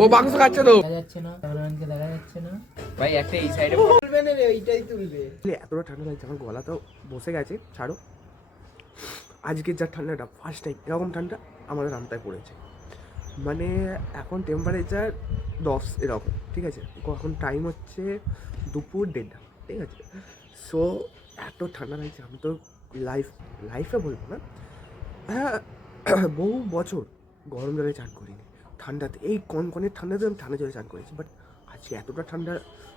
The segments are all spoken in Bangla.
ও মাংস খাচ্ছে তো দেখা যাচ্ছে না, ক্যামেরাম্যানকে দেখা যাচ্ছে না ভাই একটা এই সাইডে তুলবে না রে, এইটাই তুলবে। এতটা ঠান্ডা লাগছে আমার গলা তো বসে গেছে। ছাড়ো, আজকের যা ঠান্ডাটা ফার্স্ট টাইম এরকম ঠান্ডা আমাদের রামতায় পড়েছে। মানে এখন টেম্পারেচার 10 এরকম, ঠিক আছে। এখন টাইম হচ্ছে দুপুর 1:30, ঠিক আছে। সো এত ঠান্ডা লাগছে, আমি তো লাইফে বলবো না, হ্যাঁ বহু বছর গরম জলে চান করিনি। ঠান্ডাতে এই কনকনের ঠান্ডাতে আমি ঠান্ডা জলে চান করেছি, বাট আজকে এতটা ঠান্ডা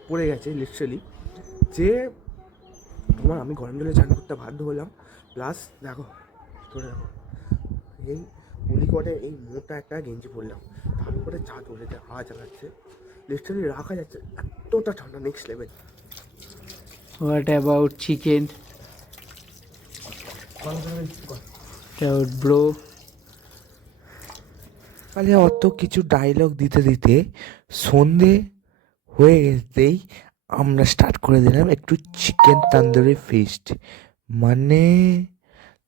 পড়ে গেছে লিটারালি যে আমি গরম জলে চান করতে বাধ্য হলাম। প্লাস দেখো ধরে দেখো, এই পুলিকটে এই মোটা একটা গেঞ্জি পরলাম, তারপরে চাঁদ উঠেছে, হাওয়া চালাচ্ছে, লিটারালি রাখা যাচ্ছে, এতটা ঠান্ডা next level. What about chicken, bro? তাহলে অত কিছু ডায়লগ দিতে দিতে সন্ধে হয়ে যেতেই আমরা স্টার্ট করে দিলাম একটু চিকেন তান্দুরি ফিস্ট। মানে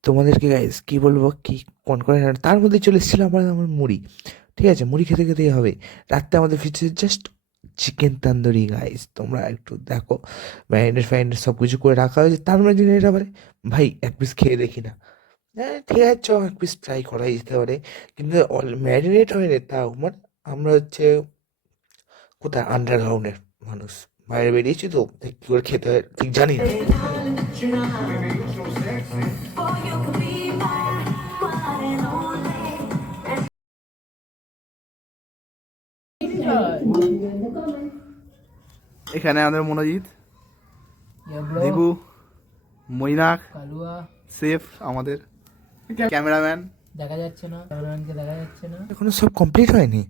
তোমাদেরকে গাইস কী বলবো, কি কনকনে ঠান্ডা, তার মধ্যে চলে এসেছিল আমার মুড়ি, ঠিক আছে। মুড়ি খেতে খেতেই হবে। রাত্রে আমাদের ফিস্টে জাস্ট চিকেন তান্দুরি গাইস, তোমরা একটু দেখো, ম্যারিনেট সব কিছু করে রাখা হয়েছে। তার মধ্যে এটা পারে ভাই এক পিস খেয়ে দেখি না, হ্যাঁ ঠিক আছে চ এক পিস ট্রাই করাই যেতে পারে, কিন্তু ম্যারিনেট হয়নি তাও। মানে আমরা হচ্ছে কোথায় আন্ডারগ্রাউন্ডের মানুষ, বাইরে বেরিয়েছি তো ঠিক কী করে খেতে হয় ঠিক জানি না। এখানে আমাদের মনোজিৎ, দেবু, মৈনাক, কালুয়া সেফ, আমাদের ক্যামেরাম্যান। দেখা যাচ্ছে না, ক্যামেরাম্যানকে দেখা যাচ্ছে না। এখনো সব কমপ্লিট হয়নি,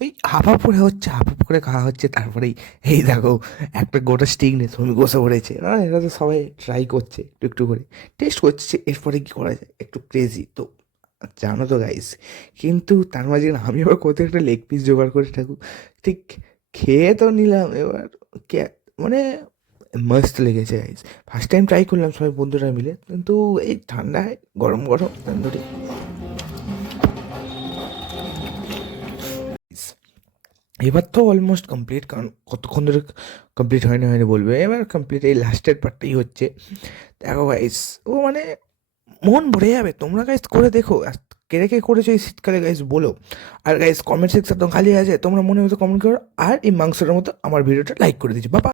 ওই হাফ হাফ করে হচ্ছে, হাফ হাফ করে খাওয়া হচ্ছে। তারপরেই এই দেখো একটা গোটা স্টিক নিয়ে তুমি বসে পড়েছে। এটা তো সবাই ট্রাই করছে একটু একটু করে, টেস্ট করছে এরপরে কী করা যায়, একটু ক্রেজি তো জানো তো গাইস। কিন্তু তার মাঝে আমি আবার কোথাও একটা লেগ পিস জোগাড় করে থাকুক, ঠিক খেয়ে তো নিলাম। এবার মানে মস্ত লেগেছে গাইস, ফার্স্ট টাইম ট্রাই করলাম সবাই বন্ধুরা মিলে, কিন্তু এই ঠান্ডায় গরম গরম তন্দুরি। এবার তো অলমোস্ট কমপ্লিট, কারণ কতক্ষণ ধরে কমপ্লিট হয়নি বলবে, এবার কমপ্লিট এই লাস্টের পার্টটাই হচ্ছে। দেখো গাইস, ও মানে মন ভরে যাবে, তোমরা গাইস করে দেখো। আর কে করেছো এই শীতকালে গাইস বলো। আর গাইস কমেন্ট সেকশন তো খালি আছে, তোমরা মনে মতো কমেন্ট করো। আর এই মাংসটার মতো আমার ভিডিওটা লাইক করে দিচ্ছি বাবা।